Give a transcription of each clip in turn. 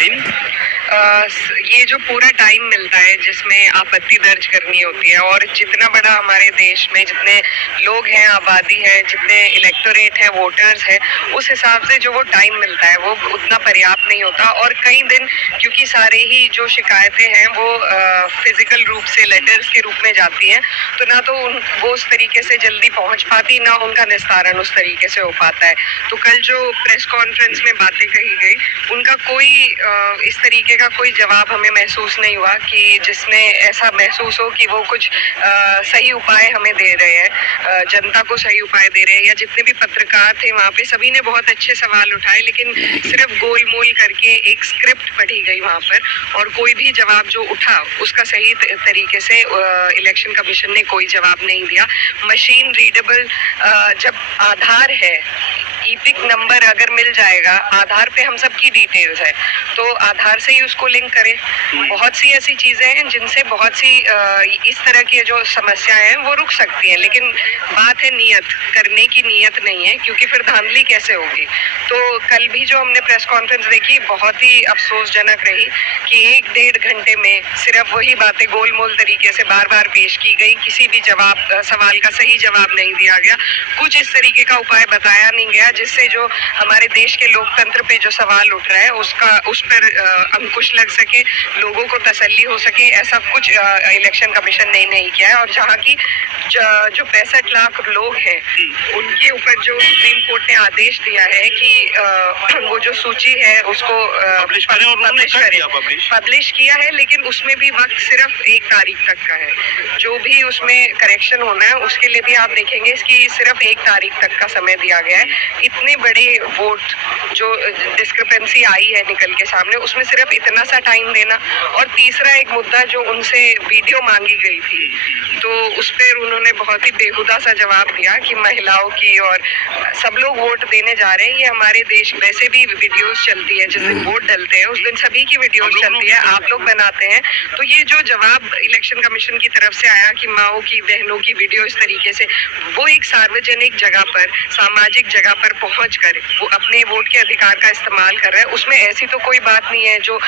हिंद? ये जो पूरा टाइम मिलता है जिसमें आपत्ति दर्ज करनी होती है, और जितना बड़ा हमारे देश में जितने लोग हैं, आबादी है, जितने इलेक्टोरेट है, वोटर्स है, उस हिसाब से जो वो टाइम मिलता है वो उतना पर्याप्त नहीं होता। और कई दिन क्योंकि सारे ही जो शिकायतें हैं वो फिजिकल रूप से लेटर्स के रूप में जाती हैं, तो ना तो वो उस तरीके से जल्दी पहुंच पाती, ना उनका निस्तारण उस तरीके से हो पाता है। तो कल जो प्रेस कॉन्फ्रेंस में बातें कही गई उनका कोई इस तरीके का कोई जवाब हमें महसूस नहीं हुआ कि जिसने ऐसा महसूस हो कि वो कुछ सही उपाय हमें दे रहे हैं, जनता को सही उपाय दे रहे हैं। या जितने भी पत्रकार थे वहाँ पे सभी ने बहुत अच्छे सवाल उठाए, लेकिन सिर्फ गोलमोल करके एक स्क्रिप्ट पढ़ी गई वहाँ पर, और कोई भी जवाब जो उठा उसका सही तरीके से इलेक्शन कमीशन ने कोई जवाब नहीं दिया। मशीन रीडेबल जब आधार है, ईपिक नंबर अगर मिल जाएगा, आधार पे हम सबकी डिटेल्स है, तो आधार से ही उसको लिंक करें। बहुत सी ऐसी चीजें हैं जिनसे बहुत सी इस तरह की जो समस्याएं हैं वो रुक सकती हैं, लेकिन बात है नियत, करने की नियत नहीं है, क्योंकि फिर धांधली कैसे होगी। तो कल भी जो हमने प्रेस कॉन्फ्रेंस देखी बहुत ही अफसोसजनक रही कि 1-1.5 घंटे में सिर्फ वही बातें गोलमोल तरीके से बार बार पेश की गई, किसी भी सवाल का सही जवाब नहीं दिया गया, कुछ इस तरीके का उपाय बताया नहीं गया जिससे जो हमारे देश के लोकतंत्र पे जो सवाल उठ रहा है उस पर अंकुश लग सके, लोगों को तसल्ली हो सके। ऐसा कुछ इलेक्शन कमीशन ने नहीं किया है। और जहाँ की जो 65 लाख लोग हैं उनके ऊपर जो सुप्रीम कोर्ट ने आदेश दिया है कि वो जो सूची है उसको पब्लिश किया है, लेकिन उसमें भी वक्त सिर्फ 1 तारीख तक का है। जो भी उसमें करेक्शन होना है उसके लिए भी आप देखेंगे इसकी सिर्फ 1 तारीख तक का समय दिया गया है। इतने बड़े वोट जो डिस्क्रिपेंसी आई है निकल के सामने, उसमें सिर्फ इतना सा टाइम देना। और तीसरा एक मुद्दा जो उनसे वीडियो मांगी गई थी, तो उस पर उन्होंने बहुत ही बेहुदा सा जवाब दिया कि महिलाओं की और सब लोग वोट देने जा रहे हैं। ये हमारे देश वैसे भी वीडियोस चलती है, जिस दिन वोट डलते हैं उस दिन सभी की वीडियोस चलती है, आप लोग बनाते हैं। तो ये जो जवाब इलेक्शन कमीशन की तरफ से आया कि माओ की, बहनों की वीडियो इस तरीके से, वो एक सार्वजनिक जगह पर, सामाजिक जगह पर पहुंच कर वो अपने वोट के अधिकार का इस्तेमाल कर रहा है, उसमें ऐसी तो कोई बात नहीं है जो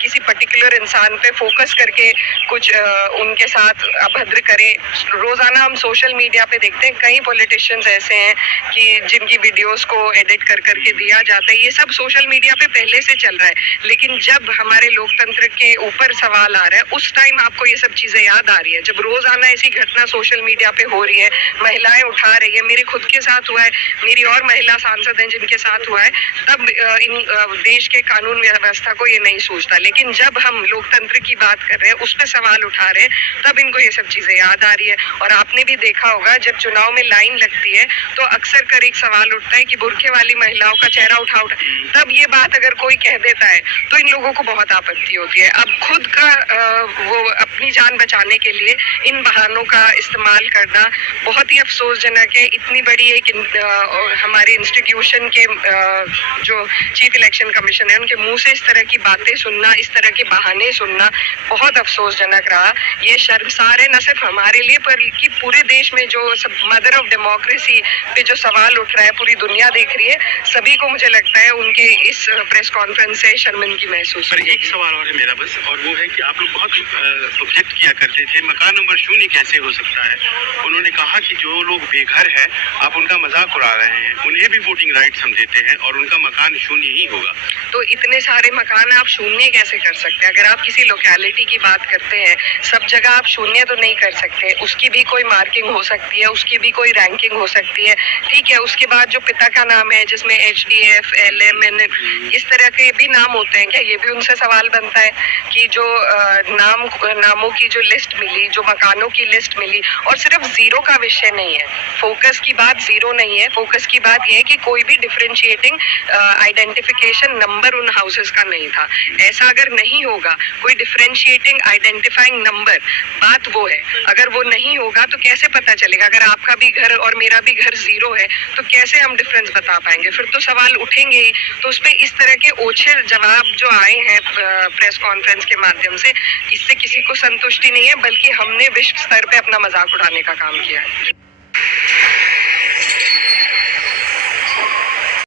किसी पर्टिकुलर इंसान पे फोकस करके कुछ उनके साथ अभद्र करे। रोजाना हम सोशल मीडिया पे देखते हैं कई पॉलिटिशियंस ऐसे हैं कि जिनकी वीडियोस को एडिट कर करके दिया जाता है। ये सब सोशल मीडिया पे पहले से चल रहा है, लेकिन जब हमारे लोकतंत्र के ऊपर सवाल आ रहा है उस टाइम आपको ये सब चीजें याद आ रही है। जब रोजाना ऐसी घटना सोशल मीडिया पे हो रही है, महिलाएं उठा रही है, मेरे खुद के साथ हुआ है, मेरी और महिला सांसद हैं जिनके साथ हुआ है, तब इन देश के कानून व्यवस्था को ये नहीं सोचता। लेकिन जब हम लोकतंत्र की बात कर रहे हैं, उस पर सवाल उठा रहे हैं, तब इनको ये सब चीजें याद आ रही है। और आपने भी देखा होगा जब चुनाव में लाइन लगती है तो अक्सर कर एक सवाल उठता है कि बुर्के वाली महिलाओं का चेहरा उठा, तब ये बात अगर कोई कह देता है तो इन लोगों को बहुत आपत्ति होती है। अब खुद का वो अपनी जान बचाने के लिए इन बहानों का इस्तेमाल करना बहुत ही अफसोसजनक है। इतनी बड़ी एक हमारे इंस्टीट्यूशन के जो चीफ इलेक्शन कमीशन है उनके मुंह से इस तरह की बातें सुनना, इस तरह के बहाने सुनना बहुत अफसोसजनक रहा। ये शर्मसार है न सिर्फ हमारे लिए पर कि पूरे देश में जो मदर ऑफ डेमोक्रेसी पे जो सवाल उठ रहा है पूरी दुनिया देख रही है। सभी को मुझे लगता है उनके इस प्रेस कॉन्फ्रेंस से शर्मिंदगी महसूस। पर एक सवाल और है मेरा बस, और वो है कि आप लोग बहुत ऑब्जेक्ट किया करते थे मकान नंबर 0 कैसे हो सकता है। उन्होंने कहा कि जो लोग बेघर है आप उनका मजाक उड़ा रहे हैं, उन्हें भी वोटिंग राइट्स हम देते हैं और उनका मकान 0 ही होगा। तो इतने सारे मकान आप 0 कैसे कर सकते हैं? अगर आप किसी लोकेलिटी की बात करते हैं, सब जगह आप 0 तो नहीं कर सकते, उसकी भी कोई मार्किंग हो सकती है, उसकी भी कोई रैंकिंग हो सकती है, ठीक है। उसके बाद जो पिता का नाम है जिसमें HDF, LM, NM इस तरह के भी नाम होते हैं क्या? ये भी उनसे सवाल बनता है कि जो नामों की जो लिस्ट मिली, जो मकानों की लिस्ट मिली, और सिर्फ 0 का विषय नहीं है, फोकस की बात 0 नहीं है, फोकस की बात यह है कि कोई भी डिफरेंशिएटिंग आइडेंटिफिकेशन नंबर उन हाउसेस का नहीं था। ऐसा अगर नहीं होगा, कोई डिफरेंशिएटिंग आइडेंटिफाइंग नंबर, बात वो है, अगर वो नहीं होगा तो कैसे पता चलेगा? अगर आपका भी घर और मेरा भी घर 0 है तो कैसे हम डिफरेंस बता पाएंगे? फिर तो सवाल उठेंगे ही। तो उस पर इस तरह के ओछे जवाब जो आए हैं प्रेस कॉन्फ्रेंस के माध्यम से, इससे किसी को संतुष्टि नहीं है, बल्कि हमने विश्व स्तर पे अपना मजाक उड़ाने का काम किया है।